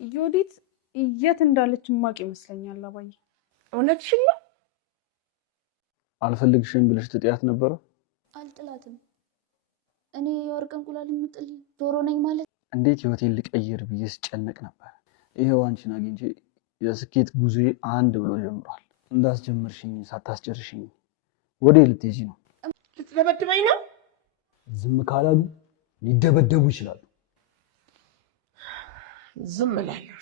ዮዲት የት እንዳለች ማቅ ይመስለኛል። አባዬ እውነትሽን ነው? አልፈልግሽም ብለሽ ትጥያት ነበር? አልጥላትም። እኔ የወርቅ እንቁላል የምጥል ዶሮ ነኝ ማለት? እንዴት ህይወቴን ልቀይር ብዬ ስጨነቅ ነበር። ይሄው አንቺን አግኝቼ የስኬት ጉዞዬ አንድ ብሎ ጀምሯል። እንዳስጀመርሽኝ ሳታስጨርሽኝ ወዴ ልትሄጂ ነው? ልትደበድበኝ ነው? ዝም ካላሉ ሊደበደቡ ይችላሉ። ዝም እላለሁ።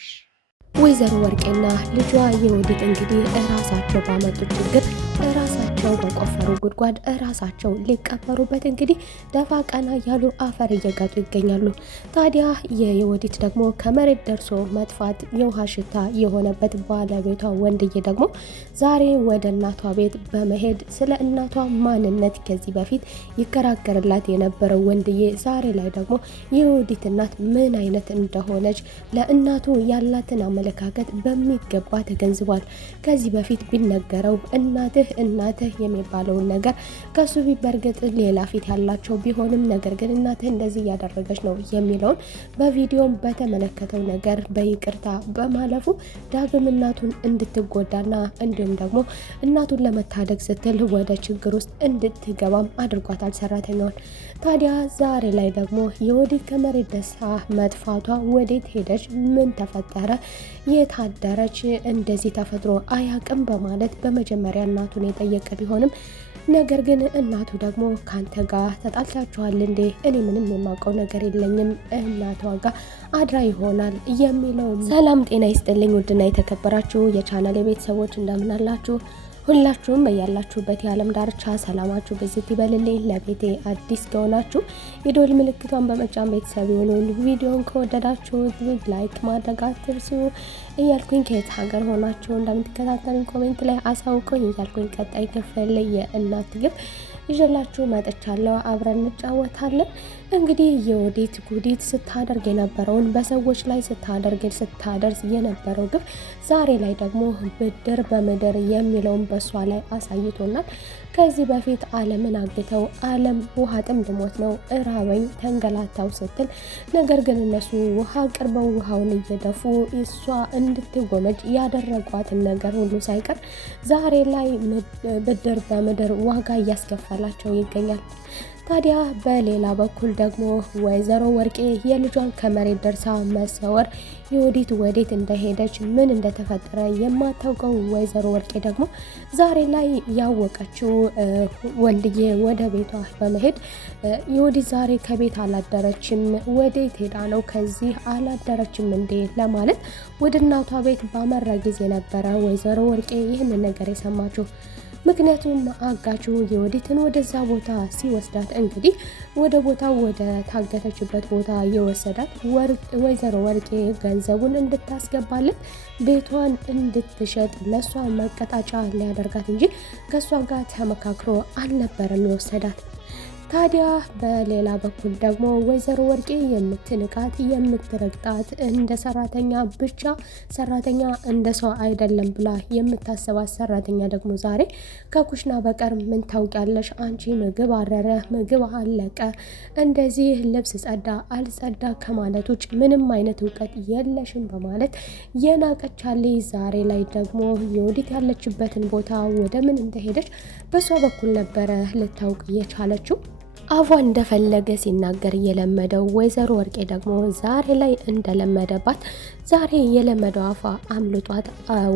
ወይዘሮ ወርቄና ልጇ የወዲት እንግዲህ እራሳቸው ባመጡት ችግር እራሳቸው በቆፈሩ ጉድጓድ እራሳቸው ሊቀበሩበት እንግዲህ ደፋ ቀና እያሉ አፈር እየጋጡ ይገኛሉ። ታዲያ የወዲት ደግሞ ከመሬት ደርሶ መጥፋት የውሃ ሽታ የሆነበት ባለቤቷ ወንድዬ ደግሞ ዛሬ ወደ እናቷ ቤት በመሄድ ስለ እናቷ ማንነት ከዚህ በፊት ይከራከርላት የነበረው ወንድዬ ዛሬ ላይ ደግሞ የወዲት እናት ምን አይነት እንደሆነች ለእናቱ ያላትን አመለካከት በሚገባ ተገንዝቧል። ከዚህ በፊት ቢነገረው እናትህ የሚባለውን ነገር ከሱ ቢበርግጥ ሌላ ፊት ያላቸው ቢሆንም ነገር ግን እናትህ እንደዚህ እያደረገች ነው የሚለውን በቪዲዮም በተመለከተው ነገር በይቅርታ በማለፉ ዳግም እናቱን እንድትጎዳና እንዲሁም ደግሞ እናቱን ለመታደግ ስትል ወደ ችግር ውስጥ እንድትገባም አድርጓታል ሰራተኛውን። ታዲያ ዛሬ ላይ ደግሞ የወዲት ከመሬት ደርሳ መጥፋቷ ወዴት ሄደች? ምን ተፈጠረ? የታደረች እንደዚህ ተፈጥሮ አያቅም በማለት በመጀመሪያ እናቱን የጠየቀ ቢሆንም ነገር ግን እናቱ ደግሞ ካንተ ጋር ተጣልታችኋል እንዴ? እኔ ምንም የማውቀው ነገር የለኝም እናቷ ጋር አድራ ይሆናል የሚለው። ሰላም ጤና ይስጥልኝ ውድና የተከበራችሁ የቻናል የቤተሰቦች እንደምን አላችሁ? ሁላችሁም በያላችሁበት የዓለም ዳርቻ ሰላማችሁ ብዝት ይበልልኝ። ለቤቴ አዲስ ከሆናችሁ የደወል ምልክቷን በመጫን ቤተሰብ የሆኑን ቪዲዮን ከወደዳችሁት ላይክ ማድረግ አትርሱ እያልኩኝ ከየት ሀገር ሆናችሁ እንደምትከታተሉኝ ኮሜንት ላይ አሳውቁኝ እያልኩኝ ቀጣይ ክፍል የእናት ግፍ ይዤላችሁ መጥቻለሁ። አብረን እንጫወታለን። እንግዲህ የወዲት ጉዲት ስታደርግ የነበረውን በሰዎች ላይ ስታደርስ የነበረው ግፍ ዛሬ ላይ ደግሞ ብድር በምድር የሚለውን በሷ ላይ አሳይቶናል። ከዚህ በፊት ዓለምን አግተው ዓለም ውሃ ጥም ድሞት ነው እራበኝ ተንገላታው ስትል ነገር ግን እነሱ ውሃ ቅርበው ውሃውን እየደፉ እሷ እንድትጎመጅ ያደረጓትን ነገር ሁሉ ሳይቀር ዛሬ ላይ ብድር በምድር ዋጋ እያስከፈላቸው ይገኛል። ታዲያ በሌላ በኩል ደግሞ ወይዘሮ ወርቄ የልጇን ከመሬት ደርሳ መሰወር የወዲት ወዴት እንደሄደች ምን እንደተፈጠረ የማታውቀው ወይዘሮ ወርቄ ደግሞ ዛሬ ላይ ያወቀችው ወንድዬ ወደ ቤቷ በመሄድ የወዲት ዛሬ ከቤት አላደረችም፣ ወዴት ሄዳ ነው ከዚህ አላደረችም እንዴ ለማለት ወደ እናቷ ቤት ባመራ ጊዜ ነበረ ወይዘሮ ወርቄ ይህንን ነገር የሰማችው። ምክንያቱም አጋቹ የወዲትን ወደዛ ቦታ ሲወስዳት እንግዲህ ወደ ታገተችበት ቦታ የወሰዳት ወይዘሮ ወርቄ ገንዘቡን እንድታስገባለት ቤቷን እንድትሸጥ ለሷ መቀጣጫ ሊያደርጋት እንጂ ከሷ ጋር ተመካክሮ አልነበረም የወሰዳት። ታዲያ በሌላ በኩል ደግሞ ወይዘሮ ወርቄ የምትንቃት የምትረግጣት እንደ ሰራተኛ ብቻ ሰራተኛ እንደ ሰው አይደለም ብላ የምታሰባት ሰራተኛ ደግሞ ዛሬ ከኩሽና በቀር ምን ታውቂያለሽ አንቺ? ምግብ አረረ፣ ምግብ አለቀ፣ እንደዚህ ልብስ ጸዳ አልጸዳ ከማለት ውጭ ምንም አይነት እውቀት የለሽም በማለት የናቀቻለች። ዛሬ ላይ ደግሞ የወዲት ያለችበትን ቦታ ወደ ምን እንደሄደች በሷ በኩል ነበረ ልታውቅ የቻለችው። አፏ እንደፈለገ ሲናገር የለመደው ወይዘሮ ወርቄ ደግሞ ዛሬ ላይ እንደለመደባት ዛሬ የለመደው አፏ አምልጧት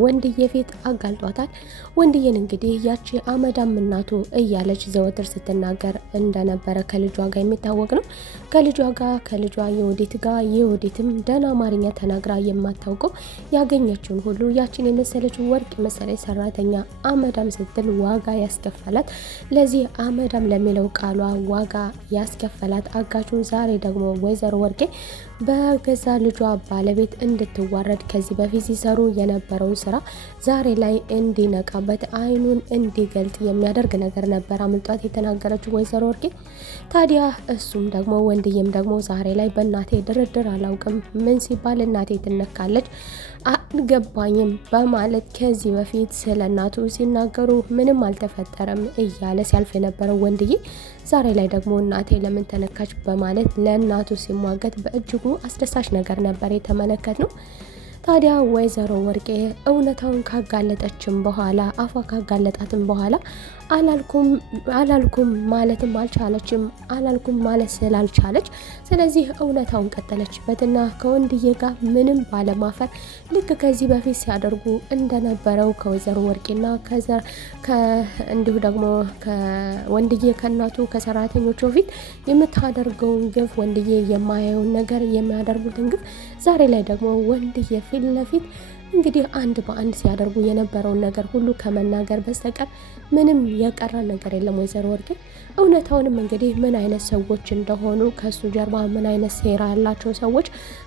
ወንድዬ ፊት አጋልጧታል። ወንድዬን እንግዲህ ያቺ አመዳም እናቱ እያለች ዘወትር ስትናገር እንደነበረ ከልጇ ጋር የሚታወቅ ነው። ከልጇ የወዲት ጋር የወዲትም ደህና አማርኛ ተናግራ የማታውቀው ያገኘችውን ሁሉ ያችን የመሰለች ወርቅ መሰለች ሰራተኛ አመዳም ስትል ዋጋ ያስከፈላት። ለዚህ አመዳም ለሚለው ቃሏ ዋጋ ያስከፈላት አጋቹ ዛሬ ደግሞ ወይዘሮ ወርቄ በገዛ ልጇ ባለቤት እንድትዋረድ ከዚህ በፊት ሲሰሩ የነበረው ስራ ዛሬ ላይ እንዲነቃበት አይኑን እንዲገልጥ የሚያደርግ ነገር ነበር አምልጧት የተናገረችው ወይዘሮ ወርቄ። ታዲያ እሱም ደግሞ ወንድዬም ደግሞ ዛሬ ላይ በእናቴ ድርድር አላውቅም፣ ምን ሲባል እናቴ ትነካለች አልገባኝም በማለት ከዚህ በፊት ስለ እናቱ ሲናገሩ ምንም አልተፈጠረም እያለ ሲያልፍ የነበረው ወንድዬ ዛሬ ላይ ላይ ደግሞ እናቴ ለምን ተነካች በማለት ለእናቱ ሲሟገት በእጅጉ አስደሳች ነገር ነበር የተመለከት ነው። ታዲያ ወይዘሮ ወርቄ እውነታውን ካጋለጠችም በኋላ አፏ ካጋለጣትም በኋላ አላልኩም ማለትም አልቻለችም። አላልኩም ማለት ስላልቻለች ስለዚህ እውነታውን ቀጠለችበትና ከወንድዬ ጋር ምንም ባለማፈር ልክ ከዚህ በፊት ሲያደርጉ እንደነበረው ከወይዘሮ ወርቄና እንዲሁ ደግሞ ከወንድዬ ከእናቱ ከሰራተኞቹ ፊት የምታደርገውን ግፍ ወንድዬ የማያየውን ነገር የሚያደርጉትን ግፍ ዛሬ ላይ ደግሞ ወንድዬ ፊት ለፊት እንግዲህ አንድ በአንድ ሲያደርጉ የነበረውን ነገር ሁሉ ከመናገር በስተቀር ምንም የቀረ ነገር የለም። ወይዘሮ ወርቄ እውነታውንም እንግዲህ ምን አይነት ሰዎች እንደሆኑ ከሱ ጀርባ ምን አይነት ሴራ ያላቸው ሰዎች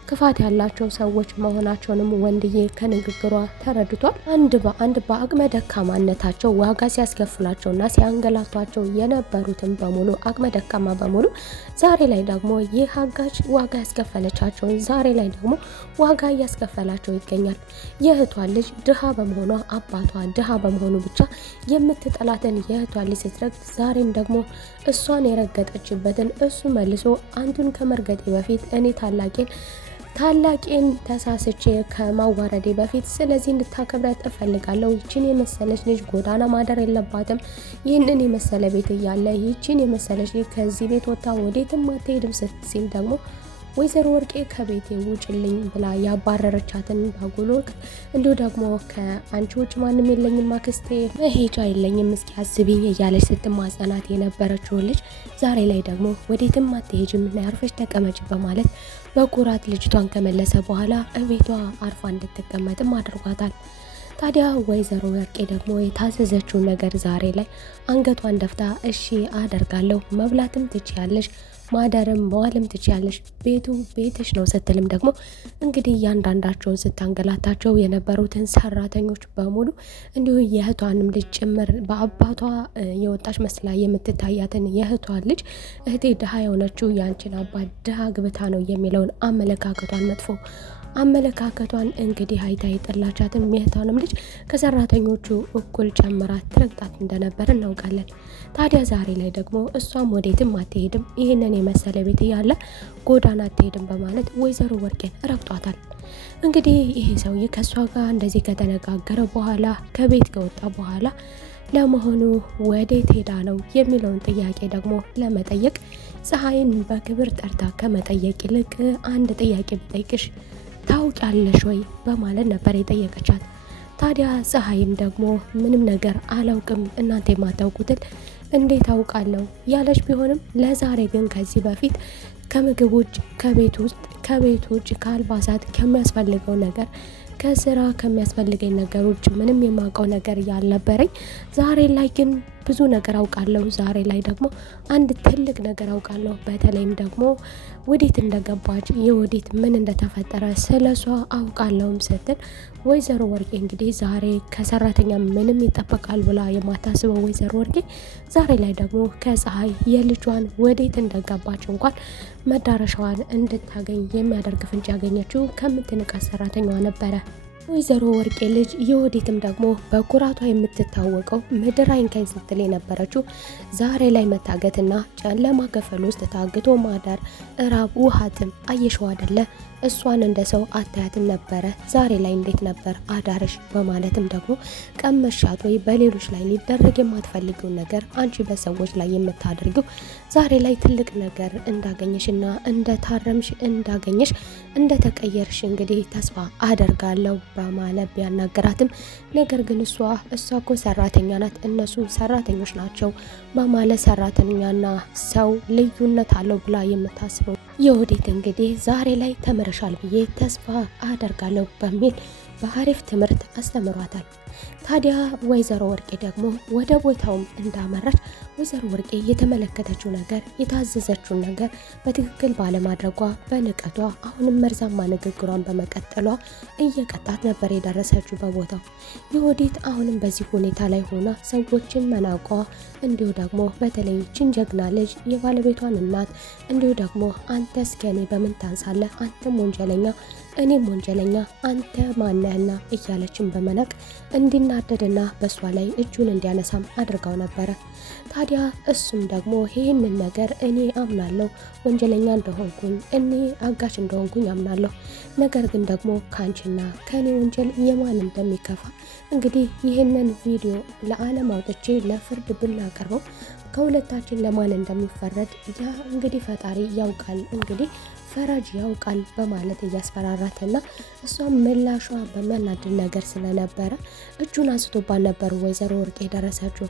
ክፋት ያላቸው ሰዎች መሆናቸውንም ወንድዬ ከንግግሯ ተረድቷል። አንድ በአንድ በአቅመ ደካማነታቸው ዋጋ ሲያስከፍላቸውና ሲያንገላቷቸው የነበሩትን በሙሉ አቅመ ደካማ በሙሉ ዛሬ ላይ ደግሞ ይህ አጋች ዋጋ ያስከፈለቻቸውን ዛሬ ላይ ደግሞ ዋጋ እያስከፈላቸው ይገኛል። የእህቷን ልጅ ድሃ በመሆኗ አባቷ ድሃ በመሆኑ ብቻ የምትጠላትን የእህቷን ልጅ ስትረግጥ ዛሬም ደግሞ እሷን የረገጠችበትን እሱ መልሶ አንቱን ከመርገጤ በፊት እኔ ታላቄን ተሳስቼ ከማዋረዴ በፊት ስለዚህ እንድታከብራት እፈልጋለሁ። ይችን የመሰለች ልጅ ጎዳና ማደር የለባትም። ይህንን የመሰለ ቤት እያለ ይችን የመሰለች ልጅ ከዚህ ቤት ወጣ ወዴትም አትሄድም ስትል ደግሞ ወይዘሮ ወርቄ ከቤቴ ውጭልኝ ብላ ያባረረቻትን ባጉሎክ እንዲሁ ደግሞ ከአንቺ ውጭ ማንም የለኝም አክስቴ መሄጃ የለኝም እስኪ አስቢኝ እያለች ስትማጸናት የነበረችው ልጅ ዛሬ ላይ ደግሞ ወዴትም አትሄጂም እና ያርፈሽ ተቀመጭ በማለት በኩራት ልጅቷን ከመለሰ በኋላ እቤቷ አርፋ እንድትቀመጥም አድርጓታል። ታዲያ ወይዘሮ ወርቄ ደግሞ የታዘዘችው ነገር ዛሬ ላይ አንገቷን ደፍታ እሺ አደርጋለሁ፣ መብላትም ትችያለሽ፣ ማደርም መዋልም ትችያለሽ፣ ቤቱ ቤትሽ ነው ስትልም ደግሞ እንግዲህ እያንዳንዳቸውን ስታንገላታቸው የነበሩትን ሰራተኞች በሙሉ እንዲሁ የእህቷንም ልጅ ጭምር በአባቷ የወጣች መስላ የምትታያትን የእህቷን ልጅ እህቴ ድሃ የሆነችው ያንቺን አባት ድሃ ግብታ ነው የሚለውን አመለካከቷን መጥፎ አመለካከቷን እንግዲህ አይታ የጠላቻትን የእህቷንም ልጅ ከሰራተኞቹ እኩል ጨምራ ትረግጣት እንደነበር እናውቃለን። ታዲያ ዛሬ ላይ ደግሞ እሷም ወዴትም አትሄድም፣ ይህንን የመሰለ ቤት እያለ ጎዳና አትሄድም በማለት ወይዘሮ ወርቄን ረግጧታል። እንግዲህ ይሄ ሰውዬ ከእሷ ጋር እንደዚህ ከተነጋገረ በኋላ ከቤት ከወጣ በኋላ ለመሆኑ ወዴት ሄዳ ነው የሚለውን ጥያቄ ደግሞ ለመጠየቅ ፀሐይን በክብር ጠርታ ከመጠየቅ ይልቅ አንድ ጥያቄ ብጠይቅሽ ታውቂያለሽ ወይ በማለት ነበር የጠየቀቻት። ታዲያ ፀሐይም ደግሞ ምንም ነገር አላውቅም እናንተ የማታውቁትን እንዴት አውቃለሁ ያለች ቢሆንም ለዛሬ ግን ከዚህ በፊት ከምግብ ውጭ ከቤት ውጭ ከአልባሳት ከሚያስፈልገው ነገር ከስራ ከሚያስፈልገኝ ነገር ውጭ ምንም የማውቀው ነገር ያልነበረኝ ዛሬ ላይ ግን ብዙ ነገር አውቃለሁ። ዛሬ ላይ ደግሞ አንድ ትልቅ ነገር አውቃለሁ። በተለይም ደግሞ ወዴት እንደገባች የወዴት ምን እንደተፈጠረ ስለሷ አውቃለሁም ስትል ወይዘሮ ወርቄ እንግዲህ ዛሬ ከሰራተኛ ምንም ይጠበቃል ብላ የማታስበው ወይዘሮ ወርቄ ዛሬ ላይ ደግሞ ከፀሐይ የልጇን ወዴት እንደገባች እንኳን መዳረሻዋን እንድታገኝ የሚያደርግ ፍንጭ ያገኘችው ከምትንቃት ሰራተኛዋ ነበረ። ወይዘሮ ወርቄ ልጅ የወዴትም ደግሞ በኩራቷ የምትታወቀው ምድር አይንካኝ ስትል የነበረችው ዛሬ ላይ መታገትና ጨለማ ክፍል ውስጥ ታግቶ ማዳር እራብ ውሃትም አየሽው አይደለ እሷን እንደ ሰው አታያትም ነበረ። ዛሬ ላይ እንዴት ነበር አዳርሽ በማለትም ደግሞ ቀመሻት ወይ በሌሎች ላይ ሊደረግ የማትፈልጊው ነገር አንቺ በሰዎች ላይ የምታደርጊው ዛሬ ላይ ትልቅ ነገር እንዳገኘሽና እንደታረምሽ እንዳገኘሽ እንደተቀየርሽ እንግዲህ ተስፋ አደርጋለሁ በማለት ቢያናገራትም ነገር ግን እሷ እኮ ሰራተኛ ናት፣ እነሱ ሰራተኞች ናቸው በማለት ሰራተኛና ሰው ልዩነት አለው ብላ የምታስበው የወዴት እንግዲህ ዛሬ ላይ ተምረሻል ብዬ ተስፋ አደርጋለሁ በሚል በአሪፍ ትምህርት አስተምሯታል። ታዲያ ወይዘሮ ወርቄ ደግሞ ወደ ቦታውም እንዳመራች ወይዘሮ ወርቄ የተመለከተችው ነገር የታዘዘችውን ነገር በትክክል ባለማድረጓ በንቀቷ አሁንም መርዛማ ንግግሯን በመቀጠሏ እየቀጣት ነበር የደረሰችው በቦታው። የወዴት አሁንም በዚህ ሁኔታ ላይ ሆና ሰዎችን መናቋ እንዲሁ ደግሞ በተለይ ችን ጀግና ልጅ የባለቤቷን እናት እንዲሁ ደግሞ አንተ አንተስ ከኔ በምን ታንሳለህ? አንተም ወንጀለኛ እኔም ወንጀለኛ አንተ ማነህና እያለችን በመናቅ እንዲናደድና በሷ ላይ እጁን እንዲያነሳም አድርገው ነበረ። ታዲያ እሱም ደግሞ ይህንን ነገር እኔ አምናለሁ፣ ወንጀለኛ እንደሆንኩኝ እኔ አጋች እንደሆንኩኝ አምናለሁ። ነገር ግን ደግሞ ከአንቺና ከእኔ ወንጀል የማን እንደሚከፋ እንግዲህ ይህንን ቪዲዮ ለዓለም አውጥቼ ለፍርድ ብናቀርበው ከሁለታችን ለማን እንደሚፈረድ ያ እንግዲህ ፈጣሪ ያውቃል፣ እንግዲህ ፈራጅ ያውቃል በማለት እያስፈራራትና እሷም ምላሿ በሚያናድድ ነገር ስለነበረ እጁን አንስቶባት ነበር ወይዘሮ ወርቄ ደረሰችው።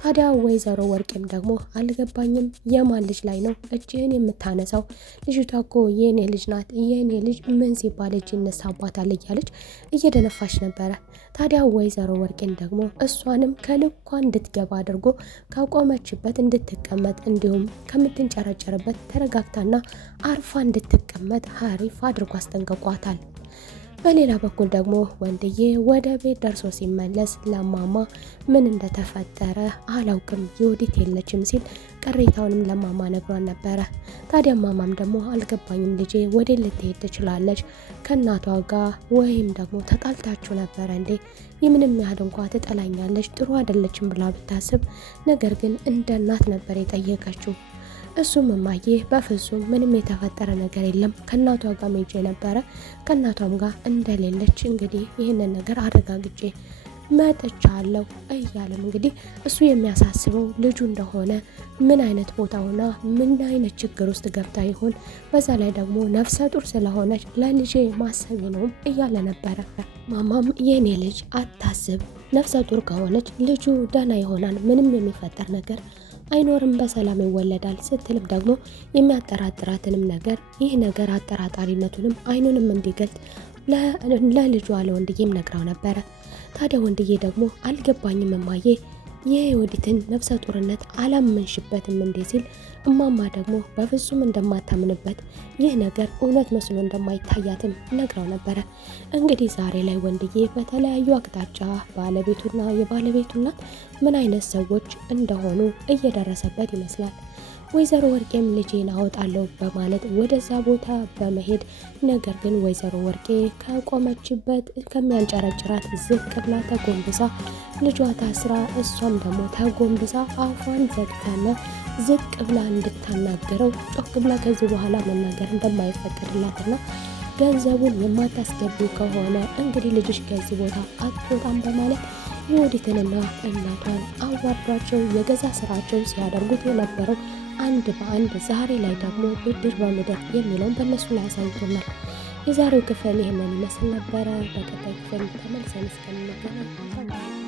ታዲያ ወይዘሮ ወርቄም ደግሞ አልገባኝም፣ የማን ልጅ ላይ ነው እጅህን የምታነሳው? ልጅቷ እኮ የኔ ልጅ ናት፣ የኔ ልጅ ምን ሲባል እጅ ይነሳባታል እያለች እየደነፋች ነበረ። ታዲያ ወይዘሮ ወርቄን ደግሞ እሷንም ከልኳ እንድትገባ አድርጎ ካቆመችበት እንድትቀመጥ እንዲሁም ከምትንጨረጨርበት ተረጋግታና አርፋ እንድትቀመጥ ሀሪፍ አድርጎ አስጠንቅቋታል። በሌላ በኩል ደግሞ ወንድዬ ወደ ቤት ደርሶ ሲመለስ ለማማ ምን እንደተፈጠረ አላውቅም፣ የወዲት የለችም ሲል ቅሬታውንም ለማማ ነግሯን ነበረ። ታዲያ ማማም ደግሞ አልገባኝም ልጄ ወዴት ልትሄድ ትችላለች? ከእናቷ ጋር ወይም ደግሞ ተጣልታችሁ ነበረ እንዴ? የምንም ያህል እንኳ ትጠላኛለች ጥሩ አይደለችም ብላ ብታስብ፣ ነገር ግን እንደ እናት ነበር የጠየቀችው። እሱም እማዬ በፍጹም ምንም የተፈጠረ ነገር የለም፣ ከእናቷ ጋር ሜጄ ነበረ፣ ከእናቷም ጋር እንደሌለች እንግዲህ ይህንን ነገር አረጋግጬ መጥቻለሁ እያለም እንግዲህ እሱ የሚያሳስበው ልጁ እንደሆነ ምን አይነት ቦታ ሆና ምን አይነት ችግር ውስጥ ገብታ ይሆን፣ በዛ ላይ ደግሞ ነፍሰ ጡር ስለሆነች ለልጄ ማሰቤ ነው እያለ ነበረ። ማማም የኔ ልጅ አታስብ፣ ነፍሰ ጡር ከሆነች ልጁ ደህና ይሆናል፣ ምንም የሚፈጠር ነገር አይኖርም፣ በሰላም ይወለዳል ስትልም ደግሞ የሚያጠራጥራትንም ነገር ይህ ነገር አጠራጣሪነቱንም አይኑንም እንዲገልጥ ለልጇ ለወንድዬም ነግራው ነበረ። ታዲያ ወንድዬ ደግሞ አልገባኝም እማዬ የወዲትን ነፍሰ ጡርነት አላመንሽበትም እንዴ ሲል፣ እማማ ደግሞ በፍጹም እንደማታምንበት ይህ ነገር እውነት መስሎ እንደማይታያትም ነግራው ነበረ። እንግዲህ ዛሬ ላይ ወንድዬ በተለያዩ አቅጣጫ ባለቤቱና የባለቤቱ እናት ምን አይነት ሰዎች እንደሆኑ እየደረሰበት ይመስላል። ወይዘሮ ወርቄም ልጄን አወጣለሁ በማለት ወደዛ ቦታ በመሄድ ነገር ግን ወይዘሮ ወርቄ ከቆመችበት ከሚያንጨረጭራት ዝቅ ብላ ተጎንብሳ ልጇ ታስራ እሷም ደግሞ ተጎንብሳ አፏን ዘግታና ዝቅ ብላ እንድታናገረው ጮክ ብላ ከዚህ በኋላ መናገር እንደማይፈቀድላትና ገንዘቡን የማታስገቢው ከሆነ እንግዲህ ልጅሽ ከዚህ ቦታ አትወጣም በማለት የወዲትንና እናቷን አዋርዷቸው የገዛ ስራቸው ሲያደርጉት የነበረው አንድ በአንድ ዛሬ ላይ ደግሞ ብድር በምድር የሚለውን በእነሱ ላይ አሳይቶናል። የዛሬው ክፍል ይህንን ይመስል ነበረ። በቀጣይ ክፍል ተመልሰን እስከምንገናኝ